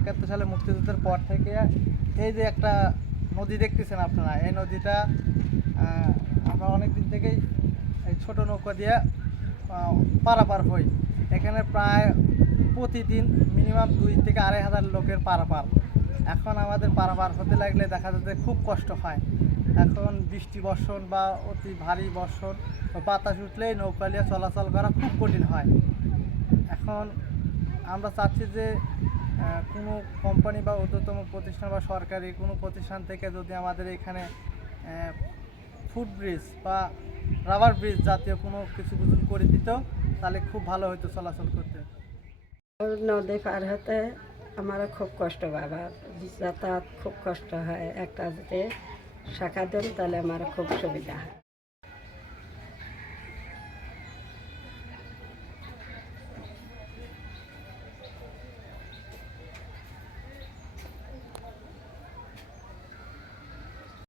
একাত্তর সালে মুক্তিযুদ্ধের পর থেকে এই যে একটা নদী দেখতেছেন আপনারা, এই নদীটা আমরা অনেক দিন থেকেই এই ছোট নৌকা দিয়ে পারাপার হই। এখানে প্রায় প্রতিদিন মিনিমাম দুই থেকে আড়াই হাজার লোকের পারাপার। এখন আমাদের পারাপার হতে লাগলে দেখা যাচ্ছে খুব কষ্ট হয়। এখন বৃষ্টি বর্ষণ বা অতি ভারী বর্ষণ বাতাস উঠলেই নৌকা নিয়ে চলাচল করা খুব কঠিন হয়। এখন আমরা চাচ্ছি যে কোনো কোম্পানি বা ঊর্ধ্বতম প্রতিষ্ঠান বা সরকারি কোনো প্রতিষ্ঠান থেকে যদি আমাদের এখানে ফুট ব্রিজ বা রাবার ব্রিজ জাতীয় কোনো কিছু কিছু করে দিত, তাহলে খুব ভালো হতো চলাচল করতে। নদী পার হতে আমার খুব কষ্ট বাবা যাতায়াত খুব কষ্ট হয়। একটা যদি শাখা দেন, তাহলে আমার খুব সুবিধা হয়।